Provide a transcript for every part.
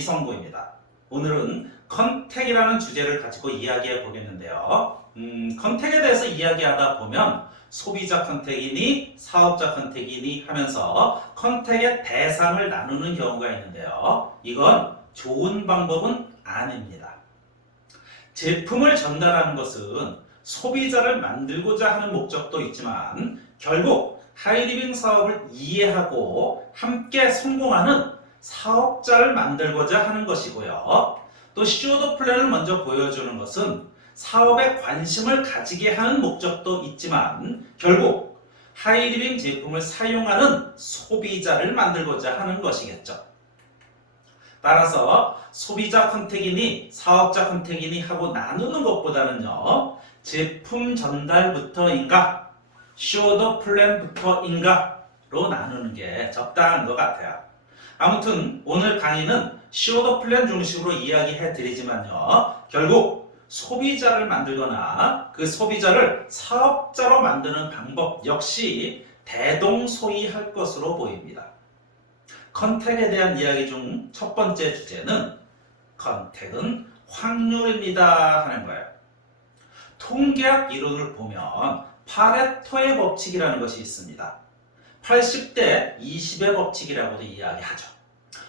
이성구입니다. 오늘은 컨택이라는 주제를 가지고 이야기해 보겠는데요. 컨택에 대해서 이야기하다 보면 소비자 컨택이니 사업자 컨택이니 하면서 컨택의 대상을 나누는 경우가 있는데요. 이건 좋은 방법은 아닙니다. 제품을 전달하는 것은 소비자를 만들고자 하는 목적도 있지만 결국 하이리빙 사업을 이해하고 함께 성공하는 사업자를 만들고자 하는 것이고요. 또 시오도 플랜을 먼저 보여주는 것은 사업에 관심을 가지게 하는 목적도 있지만 결국 하이리빙 제품을 사용하는 소비자를 만들고자 하는 것이겠죠. 따라서 소비자 컨택이니 사업자 컨택이니 하고 나누는 것보다는요. 제품 전달부터인가 시오도 플랜부터인가로 나누는 게 적당한 것 같아요. 아무튼 오늘 강의는 시오도 플랜 중심으로 이야기해 드리지만요. 결국 소비자를 만들거나 그 소비자를 사업자로 만드는 방법 역시 대동소이할 것으로 보입니다. 컨택에 대한 이야기 중 첫 번째 주제는 컨택은 확률입니다 하는 거예요. 통계학 이론을 보면 파레토의 법칙이라는 것이 있습니다. 80대 20의 법칙이라고도 이야기하죠.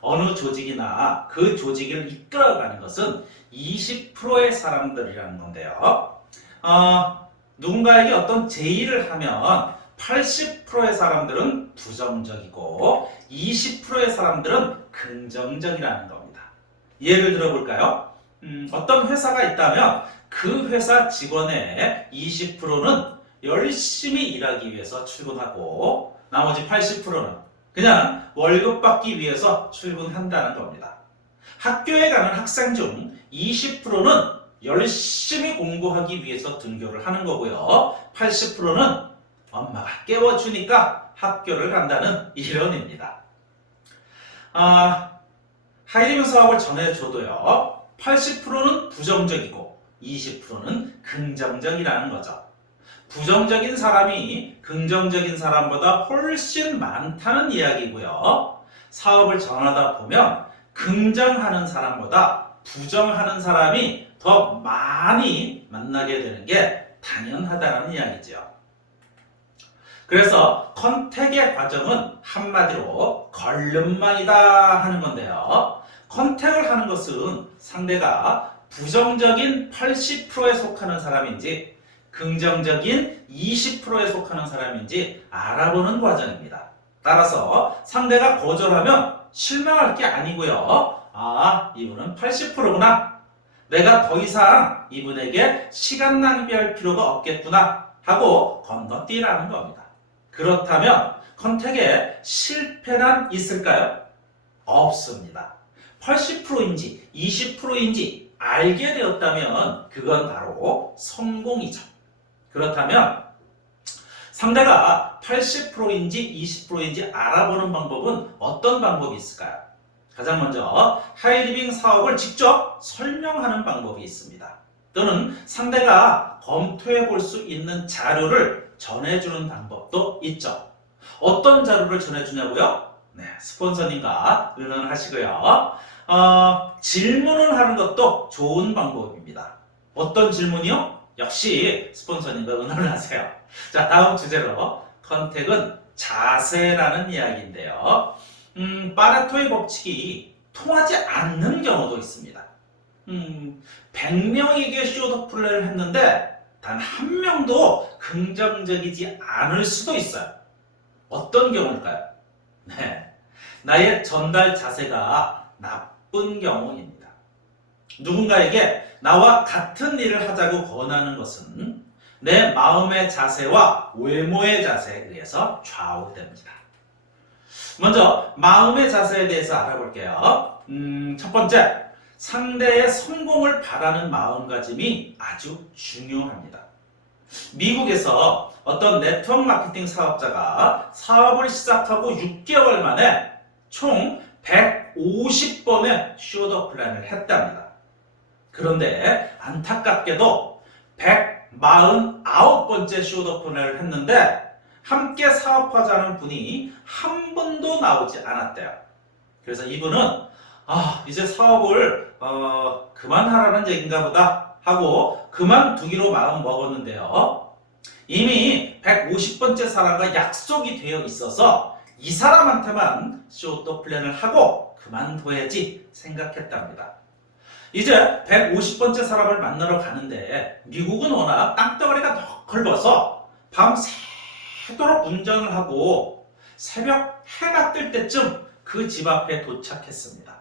어느 조직이나 그 조직을 이끌어가는 것은 20%의 사람들이라는 건데요. 누군가에게 어떤 제의를 하면 80%의 사람들은 부정적이고 20%의 사람들은 긍정적이라는 겁니다. 예를 들어볼까요? 어떤 회사가 있다면 그 회사 직원의 20%는 열심히 일하기 위해서 출근하고 나머지 80%는 그냥 월급 받기 위해서 출근한다는 겁니다. 학교에 가는 학생 중 20%는 열심히 공부하기 위해서 등교를 하는 거고요. 80%는 엄마가 깨워주니까 학교를 간다는 이론입니다. 하이리빙 사업을 전해줘도요. 80%는 부정적이고 20%는 긍정적이라는 거죠. 부정적인 사람이 긍정적인 사람보다 훨씬 많다는 이야기고요. 사업을 전하다 보면 긍정하는 사람보다 부정하는 사람이 더 많이 만나게 되는 게 당연하다는 이야기죠. 그래서 컨택의 과정은 한마디로 걸름망이다 하는 건데요. 컨택을 하는 것은 상대가 부정적인 80%에 속하는 사람인지 긍정적인 20%에 속하는 사람인지 알아보는 과정입니다. 따라서 상대가 거절하면 실망할 게 아니고요. 이분은 80%구나. 내가 더 이상 이분에게 시간 낭비할 필요가 없겠구나 하고 건너뛰라는 겁니다. 그렇다면 컨택에 실패란 있을까요? 없습니다. 80%인지 20%인지 알게 되었다면 그건 바로 성공이죠. 그렇다면 상대가 80%인지 20%인지 알아보는 방법은 어떤 방법이 있을까요? 가장 먼저 하이리빙 사업을 직접 설명하는 방법이 있습니다. 또는 상대가 검토해 볼 수 있는 자료를 전해주는 방법도 있죠. 어떤 자료를 전해주냐고요? 네, 스폰서님과 의논을 하시고요. 질문을 하는 것도 좋은 방법입니다. 어떤 질문이요? 역시 스폰서님과 의논을 하세요. 자, 다음 주제로 컨택은 자세라는 이야기인데요. 파레토의 법칙이 통하지 않는 경우도 있습니다. 100명에게 시오도 플랜을 했는데 단 한 명도 긍정적이지 않을 수도 있어요. 어떤 경우일까요? 네, 나의 전달 자세가 나쁜 경우입니다. 누군가에게 나와 같은 일을 하자고 권하는 것은 내 마음의 자세와 외모의 자세에 의해서 좌우됩니다. 먼저 마음의 자세에 대해서 알아볼게요. 첫 번째, 상대의 성공을 바라는 마음가짐이 아주 중요합니다. 미국에서 어떤 네트워크 마케팅 사업자가 사업을 시작하고 6개월 만에 총 150번의 시오도 플랜을 했답니다. 그런데 안타깝게도 149번째 시오도 플랜을 했는데 함께 사업하자는 분이 한 분도 나오지 않았대요. 그래서 이분은 이제 사업을 그만하라는 얘기인가 보다 하고 그만두기로 마음 먹었는데요. 이미 150번째 사람과 약속이 되어 있어서 이 사람한테만 쇼더 플랜을 하고 그만둬야지 생각했답니다. 이제 150번째 사람을 만나러 가는데 미국은 워낙 땅덩어리가 넓어서 밤새도록 운전을 하고 새벽 해가 뜰 때쯤 그 집 앞에 도착했습니다.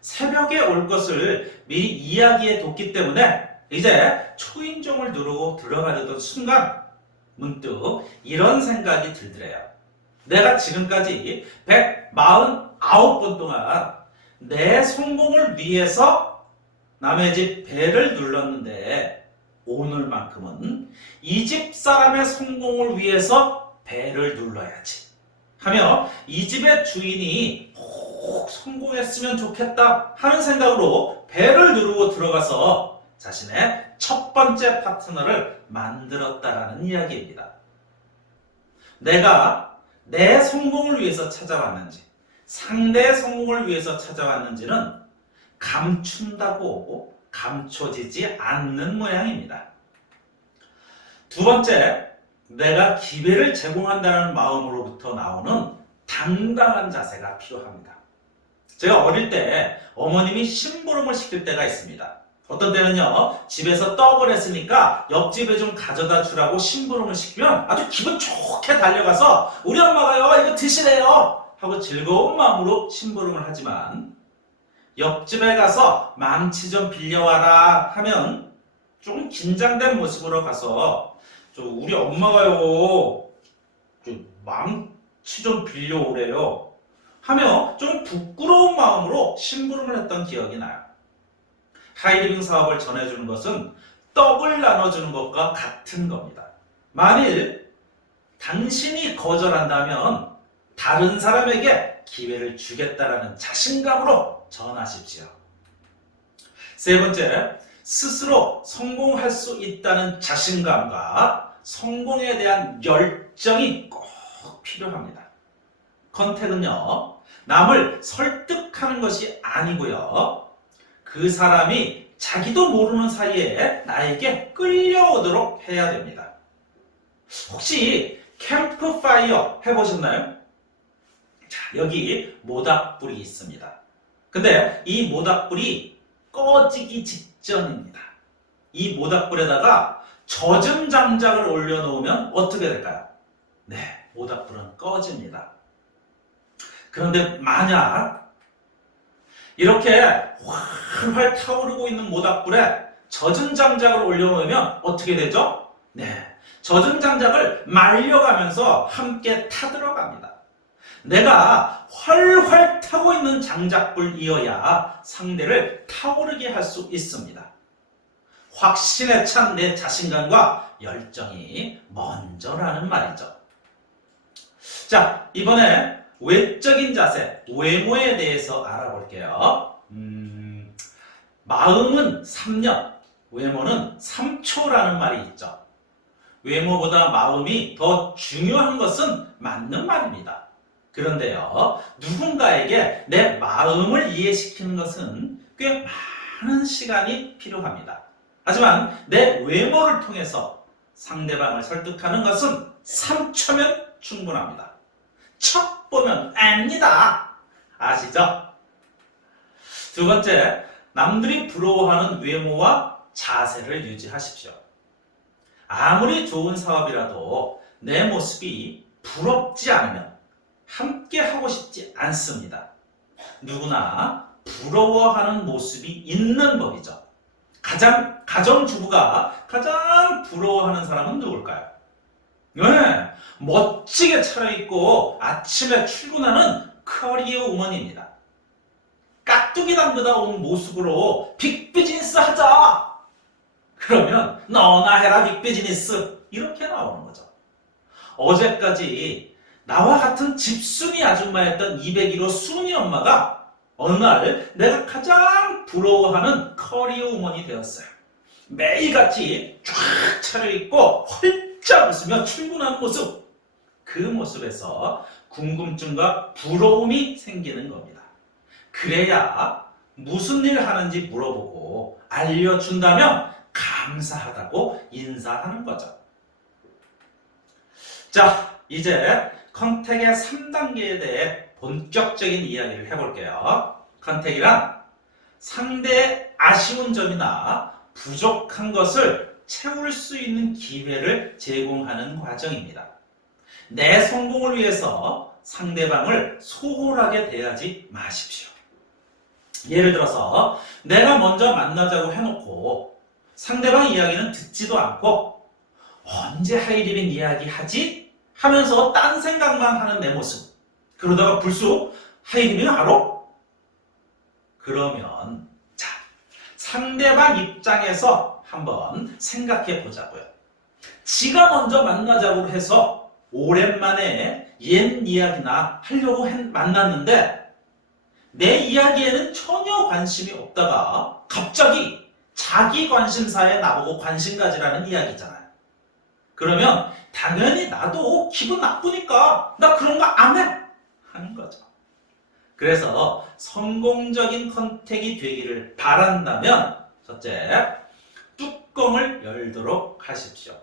새벽에 올 것을 미리 이야기해 뒀기 때문에 이제 초인종을 누르고 들어가려던 순간 문득 이런 생각이 들더래요. 내가 지금까지 149번 동안 내 성공을 위해서 남의 집 벨을 눌렀는데 오늘만큼은 이 집 사람의 성공을 위해서 벨을 눌러야지 하며 이 집의 주인이 꼭 성공했으면 좋겠다 하는 생각으로 벨을 누르고 들어가서 자신의 첫 번째 파트너를 만들었다라는 이야기입니다. 내가 내 성공을 위해서 찾아왔는지 상대의 성공을 위해서 찾아왔는지는 감춘다고 감춰지지 않는 모양입니다. 두 번째, 내가 기회를 제공한다는 마음으로부터 나오는 당당한 자세가 필요합니다. 제가 어릴 때 어머님이 심부름을 시킬 때가 있습니다. 어떤 때는요, 집에서 떡을 했으니까 옆집에 좀 가져다 주라고 심부름을 시키면 아주 기분 좋게 달려가서 우리 엄마가요, 이거 드시래요 하고 즐거운 마음으로 심부름을 하지만 옆집에 가서 망치 좀 빌려와라 하면 좀 긴장된 모습으로 가서 우리 엄마가요, 망치 좀 빌려오래요 하며 좀 부끄러운 마음으로 심부름을 했던 기억이 나요. 하이리빙 사업을 전해주는 것은 떡을 나눠주는 것과 같은 겁니다. 만일 당신이 거절한다면 다른 사람에게 기회를 주겠다라는 자신감으로 전하십시오. 세 번째, 스스로 성공할 수 있다는 자신감과 성공에 대한 열정이 꼭 필요합니다. 컨택은요, 남을 설득하는 것이 아니고요, 그 사람이 자기도 모르는 사이에 나에게 끌려오도록 해야 됩니다. 혹시 캠프파이어 해보셨나요? 자, 여기 모닥불이 있습니다. 근데 이 모닥불이 꺼지기 직전입니다. 이 모닥불에다가 젖은 장작을 올려놓으면 어떻게 될까요? 네, 모닥불은 꺼집니다. 그런데 만약 이렇게 활활 타오르고 있는 모닥불에 젖은 장작을 올려놓으면 어떻게 되죠? 네, 젖은 장작을 말려가면서 함께 타들어갑니다. 내가 활활 타고 있는 장작불이어야 상대를 타오르게 할 수 있습니다. 확신에 찬 내 자신감과 열정이 먼저라는 말이죠. 자, 이번에 외적인 자세, 외모에 대해서 알아볼게요. 마음은 3년, 외모는 3초라는 말이 있죠. 외모보다 마음이 더 중요한 것은 맞는 말입니다. 그런데요, 누군가에게 내 마음을 이해시키는 것은 꽤 많은 시간이 필요합니다. 하지만 내 외모를 통해서 상대방을 설득하는 것은 3초면 충분합니다. 척 보면 압니다. 아시죠? 두 번째, 남들이 부러워하는 외모와 자세를 유지하십시오. 아무리 좋은 사업이라도 내 모습이 부럽지 않으면 함께 하고 싶지 않습니다. 누구나 부러워하는 모습이 있는 법이죠. 가정주부가 가장 부러워하는 사람은 누굴까요? 네, 멋지게 차려입고 아침에 출근하는 커리어 우먼입니다. 깍두기 담그다 온 모습으로 빅비즈니스 하자! 그러면 너나 해라 빅비즈니스! 이렇게 나오는 거죠. 어제까지 나와 같은 집순이 아줌마였던 201호 순이 엄마가 어느 날 내가 가장 부러워하는 커리어 우먼이 되었어요. 매일같이 쫙 차려입고 활짝 웃으며 출근하는 모습. 그 모습에서 궁금증과 부러움이 생기는 겁니다. 그래야 무슨 일 하는지 물어보고 알려준다면 감사하다고 인사하는 거죠. 자, 이제 컨택의 3단계에 대해 본격적인 이야기를 해볼게요. 컨택이란 상대의 아쉬운 점이나 부족한 것을 채울 수 있는 기회를 제공하는 과정입니다. 내 성공을 위해서 상대방을 소홀하게 대하지 마십시오. 예를 들어서 내가 먼저 만나자고 해놓고 상대방 이야기는 듣지도 않고 언제 하이리빙 이야기하지? 하면서 딴 생각만 하는 내 모습. 그러다가 불쑥 하이리빙 알아? 그러면 자, 상대방 입장에서 한번 생각해 보자고요. 지가 먼저 만나자고 해서 오랜만에 옛 이야기나 하려고 만났는데 내 이야기에는 전혀 관심이 없다가 갑자기 자기 관심사에 나보고 관심 가지라는 이야기잖아요. 그러면 당연히 나도 기분 나쁘니까 나 그런 거 안 해! 하는 거죠. 그래서 성공적인 컨택이 되기를 바란다면 첫째, 뚜껑을 열도록 하십시오.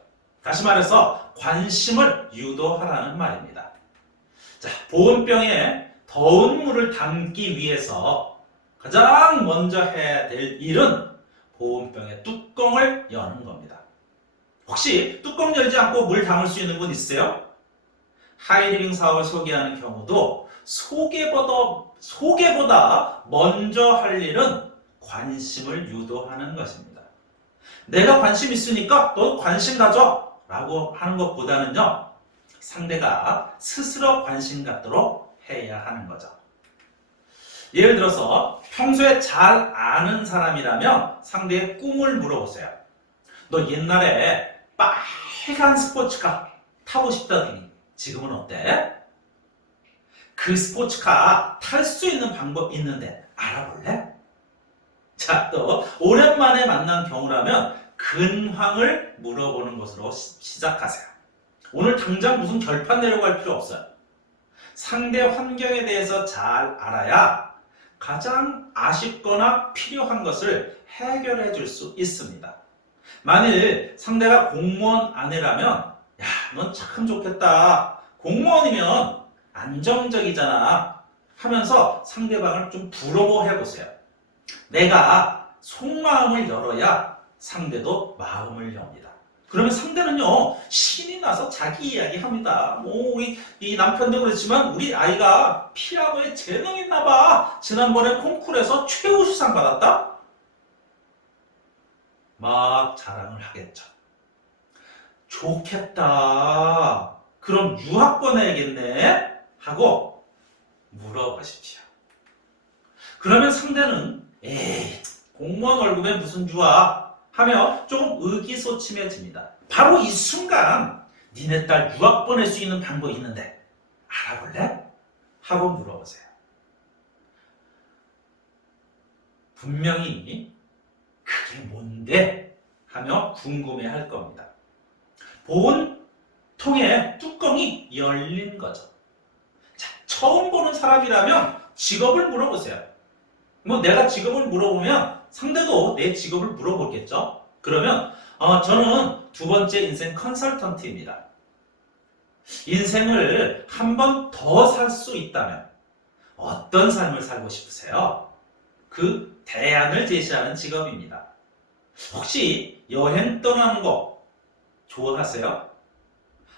다시 말해서 관심을 유도하라는 말입니다. 자, 보온병에 더운 물을 담기 위해서 가장 먼저 해야 될 일은 보온병의 뚜껑을 여는 겁니다. 혹시 뚜껑 열지 않고 물 담을 수 있는 분 있어요? 하이리빙 사업을 소개하는 경우도 소개보다 먼저 할 일은 관심을 유도하는 것입니다. 내가 관심 있으니까 너 관심 가져 라고 하는 것보다는요, 상대가 스스로 관심 갖도록 해야 하는 거죠. 예를 들어서 평소에 잘 아는 사람이라면 상대의 꿈을 물어보세요. 너 옛날에 빨간 스포츠카 타고 싶다더니 지금은 어때? 그 스포츠카 탈 수 있는 방법 있는데 알아볼래? 자, 또 오랜만에 만난 경우라면 근황을 물어보는 것으로 시작하세요. 오늘 당장 무슨 결판 내려고 할 필요 없어요. 상대 환경에 대해서 잘 알아야 가장 아쉽거나 필요한 것을 해결해 줄 수 있습니다. 만일 상대가 공무원 아내라면 야, 넌 참 좋겠다. 공무원이면 안정적이잖아 하면서 상대방을 좀 부러워해 보세요. 내가 속마음을 열어야 상대도 마음을 엽니다. 그러면 상대는요, 신이 나서 자기 이야기합니다. 우리 이 남편도 그렇지만 우리 아이가 피아노에 재능 있나 봐. 지난번에 콩쿠르에서 최우수상 받았다? 막 자랑을 하겠죠. 좋겠다. 그럼 유학 보내야겠네? 하고 물어보십시오. 그러면 상대는 에이, 공무원 월급에 무슨 유학? 하며 조금 의기소침해집니다. 바로 이 순간 니네 딸 유학 보낼 수 있는 방법이 있는데 알아볼래? 하고 물어보세요. 분명히 그게 뭔데? 하며 궁금해할 겁니다. 보온통의 뚜껑이 열린 거죠. 자, 처음 보는 사람이라면 직업을 물어보세요. 뭐 내가 직업을 물어보면 상대도 내 직업을 물어보겠죠. 그러면 저는 두 번째 인생 컨설턴트입니다. 인생을 한 번 더 살 수 있다면 어떤 삶을 살고 싶으세요? 그 대안을 제시하는 직업입니다. 혹시 여행 떠나는 거 좋아하세요?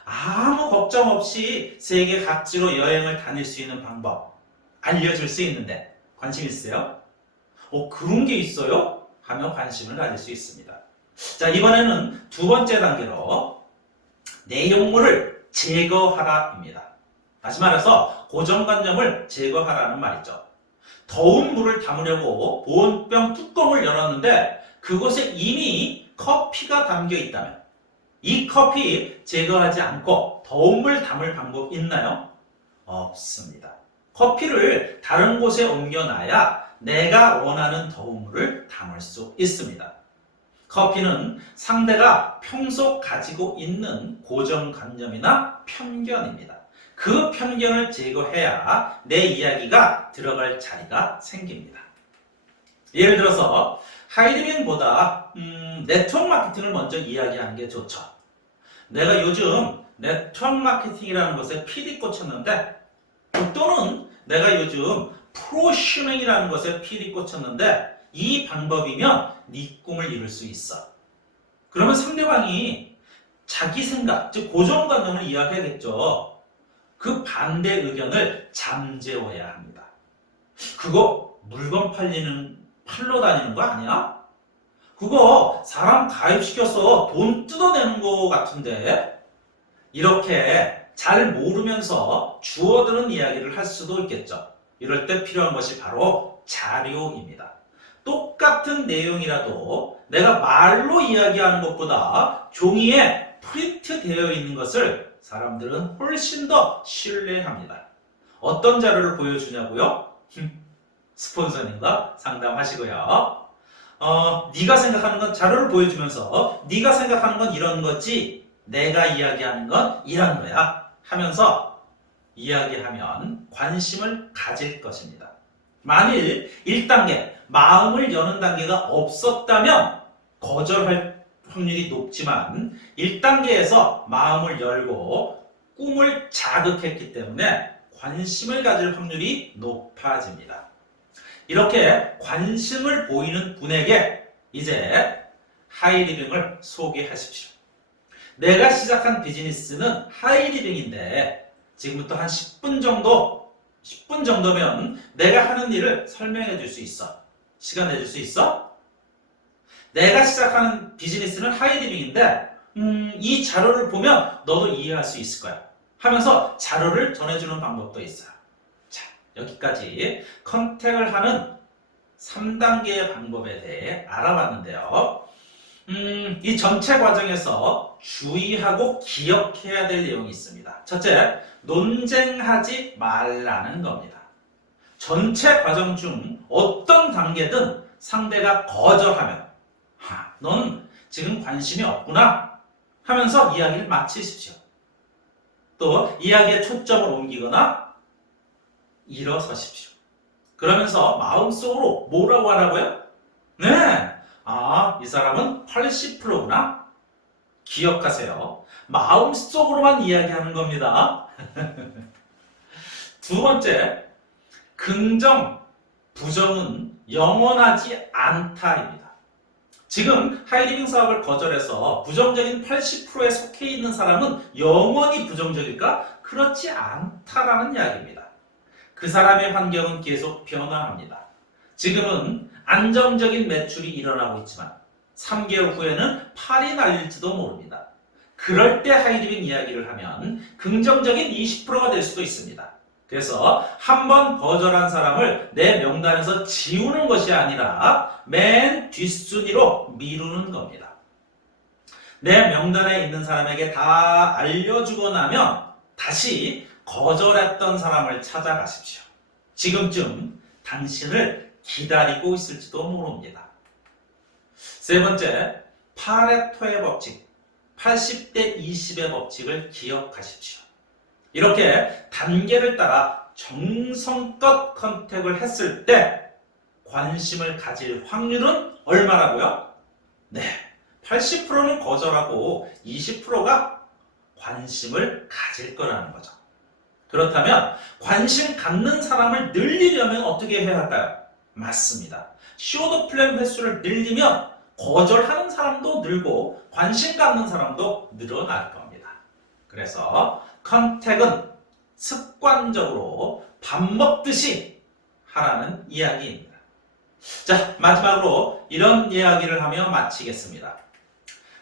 아무 걱정 없이 세계 각지로 여행을 다닐 수 있는 방법 알려줄 수 있는데 관심 있으세요? 그런 게 있어요? 하며 관심을 가질 수 있습니다. 자, 이번에는 두 번째 단계로 내용물을 제거하라입니다. 다시 말해서 고정관념을 제거하라는 말이죠. 더운 물을 담으려고 보온병 뚜껑을 열었는데 그곳에 이미 커피가 담겨 있다면 이 커피 제거하지 않고 더운 물 담을 방법 있나요? 없습니다. 커피를 다른 곳에 옮겨놔야 내가 원하는 더운 물을 담을 수 있습니다. 커피는 상대가 평소 가지고 있는 고정관념이나 편견입니다. 그 편견을 제거해야 내 이야기가 들어갈 자리가 생깁니다. 예를 들어서 하이리빙보다 네트워크 마케팅을 먼저 이야기하는 게 좋죠. 내가 요즘 네트워크 마케팅이라는 것에 필이 꽂혔는데, 또는 내가 요즘 프로슈밍이라는 것에 필이 꽂혔는데, 이 방법이면 네 꿈을 이룰 수 있어. 그러면 상대방이 자기 생각, 즉 고정관념을 이야기하겠죠. 그 반대 의견을 잠재워야 합니다. 그거 물건 팔러 다니는 거 아니야? 그거 사람 가입시켜서 돈 뜯어내는 거 같은데? 이렇게 잘 모르면서 주워드는 이야기를 할 수도 있겠죠. 이럴 때 필요한 것이 바로 자료입니다. 똑같은 내용이라도 내가 말로 이야기하는 것보다 종이에 프린트되어 있는 것을 사람들은 훨씬 더 신뢰합니다. 어떤 자료를 보여주냐고요? 스폰서님과 상담하시고요. 네가 생각하는 건 자료를 보여주면서 네가 생각하는 건 이런 거지, 내가 이야기하는 건 이런 거야 하면서 이야기하면 관심을 가질 것입니다. 만일 1단계 마음을 여는 단계가 없었다면 거절할 확률이 높지만 1단계에서 마음을 열고 꿈을 자극했기 때문에 관심을 가질 확률이 높아집니다. 이렇게 관심을 보이는 분에게 이제 하이리빙을 소개하십시오. 내가 시작한 비즈니스는 하이리빙인데 지금부터 한 10분 정도면 내가 하는 일을 설명해 줄 수 있어. 시간 내줄 수 있어? 내가 시작하는 비즈니스는 하이리빙인데 이 자료를 보면 너도 이해할 수 있을 거야 하면서 자료를 전해주는 방법도 있어요. 자, 여기까지 컨택을 하는 3단계의 방법에 대해 알아봤는데요. 이 전체 과정에서 주의하고 기억해야 될 내용이 있습니다. 첫째, 논쟁하지 말라는 겁니다. 전체 과정 중 어떤 단계든 상대가 거절하면 넌 지금 관심이 없구나 하면서 이야기를 마치십시오. 또 이야기의 초점을 옮기거나 일어서십시오. 그러면서 마음속으로 뭐라고 하라고요? 네, 이 사람은 80%구나. 기억하세요. 마음속으로만 이야기하는 겁니다. 두 번째, 긍정, 부정은 영원하지 않다입니다. 지금 하이리빙 사업을 거절해서 부정적인 80%에 속해 있는 사람은 영원히 부정적일까? 그렇지 않다라는 이야기입니다. 그 사람의 환경은 계속 변화합니다. 지금은 안정적인 매출이 일어나고 있지만 3개월 후에는 팔이 날릴지도 모릅니다. 그럴 때 하이리빙 이야기를 하면 긍정적인 20%가 될 수도 있습니다. 그래서 한 번 거절한 사람을 내 명단에서 지우는 것이 아니라 맨 뒷순위로 미루는 겁니다. 내 명단에 있는 사람에게 다 알려주고 나면 다시 거절했던 사람을 찾아가십시오. 지금쯤 당신을 기다리고 있을지도 모릅니다. 세 번째, 파레토의 법칙, 80대 20의 법칙을 기억하십시오. 이렇게 단계를 따라 정성껏 컨택을 했을 때 관심을 가질 확률은 얼마라고요? 네, 80%는 거절하고 20%가 관심을 가질 거라는 거죠. 그렇다면 관심 갖는 사람을 늘리려면 어떻게 해야 할까요? 맞습니다. 쇼더 플랜 횟수를 늘리면 거절하는 사람도 늘고 관심 갖는 사람도 늘어날 겁니다. 그래서 컨택은 습관적으로 밥 먹듯이 하라는 이야기입니다. 자, 마지막으로 이런 이야기를 하며 마치겠습니다.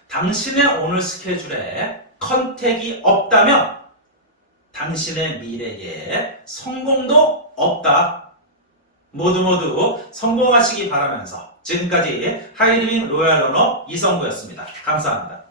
당신의 오늘 스케줄에 컨택이 없다면 당신의 미래에 성공도 없다. 모두 성공하시기 바라면서 지금까지 하이리빙 로얄 러너 이성구였습니다. 감사합니다.